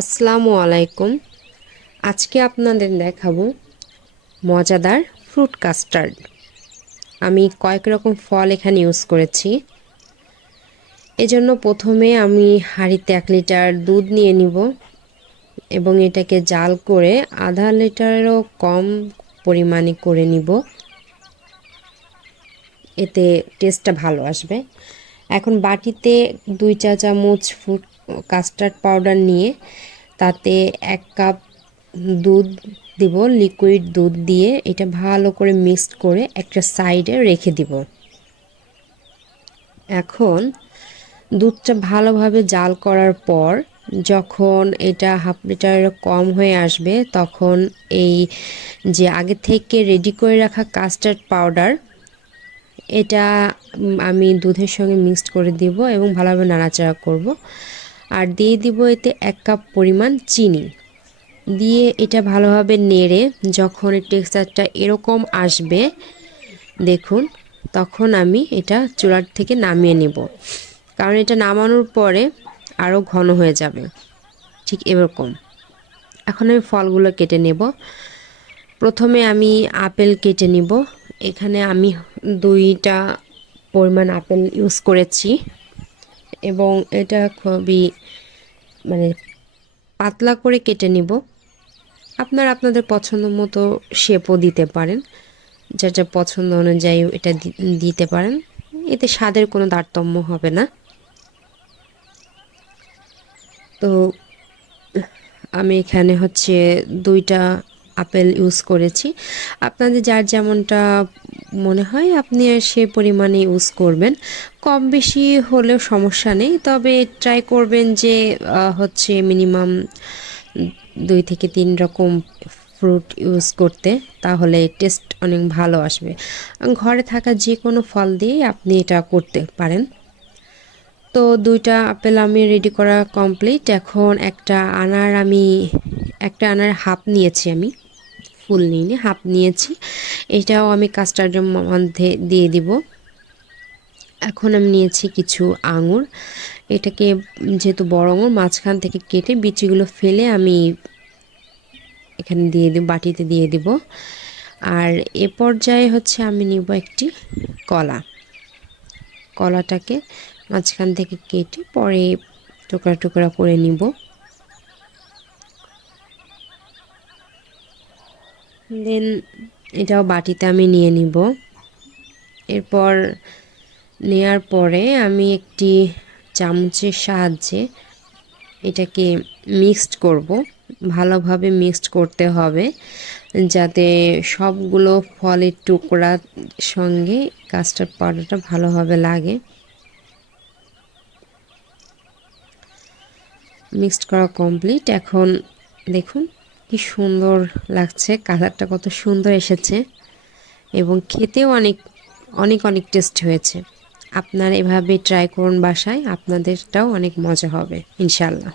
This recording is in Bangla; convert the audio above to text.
আসসালামু আলাইকুম। আজকে আপনাদের দেখাবো মজাদার ফ্রুট কাস্টার্ড। আমি কয়েক রকম ফল এখানে ইউজ করেছি। এজন্য প্রথমে আমি হাঁড়িতে 1 লিটার দুধ নিয়ে নিব এবং এটাকে জাল করে আধা লিটারেরও কম পরিমাণে করে নিব, এতে টেস্টটা ভালো আসবে। এখন বাটিতে 2 চা চামচ ফ্রুট কাস্টার্ড পাউডার নিয়ে তাতে 1 কাপ দুধ দিব, লিকুইড দুধ দিয়ে এটা ভালো করে মিক্সড করে একটা সাইডে রেখে দিব। এখন দুধটা ভালোভাবে জাল করার পর যখন এটা হাফ লিটারের কম হয়ে আসবে তখন এই যে আগে থেকে রেডি করে রাখা কাস্টার্ড পাউডার এটা আমি দুধের সঙ্গে মিক্সড করে দিব এবং ভালোভাবে নাড়াচাড়া করব। আর দিয়ে দিব এতে 1 কাপ পরিমাণ চিনি দিয়ে এটা ভালোভাবে নেড়ে যখন টেক্সচারটা এরকম আসবে দেখুন, তখন আমি এটা চুলার থেকে নামিয়ে নেব, কারণ এটা নামানোর পরে আরও ঘন হয়ে যাবে। ঠিক এরকম। এখন আমি ফলগুলো কেটে নেব। প্রথমে আমি আপেল কেটে নিব। এখানে আমি 2টা পরিমাণ আপেল ইউজ করেছি এবং এটা খুবই মানে পাতলা করে কেটে নিব। আপনারা আপনাদের পছন্দ মতো শেপও দিতে পারেন, যার যা পছন্দ অনুযায়ী এটা দিতে পারেন, এতে স্বাদের কোনো তারতম্য হবে না। তো আমি এখানে 2টা আপেল ইউজ করেছি। আপনাদের যার যেমনটা মনে হয় আপনি সে পরিমাণে ইউজ করবেন, কম বেশি হলেও সমস্যা নেই। তবে ট্রাই করবেন যে মিনিমাম 2 থেকে 3 রকম ফ্রুট ইউজ করতে, তাহলে টেস্ট অনেক ভালো আসবে। ঘরে থাকা যে কোনো ফল দিয়েই আপনি এটা করতে পারেন। তো 2টা আপেল আমি রেডি করা কমপ্লিট। এখন একটা আনার হাফ নিয়েছি, আমি ফুল নিয়ে হাফ নিয়েছি, এটাও আমি কাস্টার্ডের মধ্যে দিয়ে দিব। এখন আমি নিয়েছি কিছু আঙুর, এটাকে যেহেতু বড় আঙুর মাঝখান থেকে কেটে বিচিগুলো ফেলে আমি এখানে দিয়ে দিব, বাটিতে দিয়ে দিব। আর এ পর্যায়ে আমি নিব একটি কলাটাকে মাঝখান থেকে কেটে পরে টুকরা টুকরা করে নিব। দেন এটাও বাটিতে আমি নিয়ে নিব। এরপর নেয়ার পরে আমি একটি চামচের সাহায্যে এটাকে মিক্সড করব। ভালোভাবে মিক্সড করতে হবে যাতে সবগুলো ফলের টুকরার সঙ্গে কাস্টার্ড পাউডারটা ভালোভাবে লাগে। মিক্সড করা কমপ্লিট। এখন দেখুন কি সুন্দর লাগছে, কালারটা কত সুন্দর এসেছে এবং খেতেও অনেক অনেক অনেক টেস্ট হয়েছে। আপনারা এভাবে ট্রাই করুন বাসায়, আপনাদেরটাও অনেক মজা হবে ইনশাল্লাহ।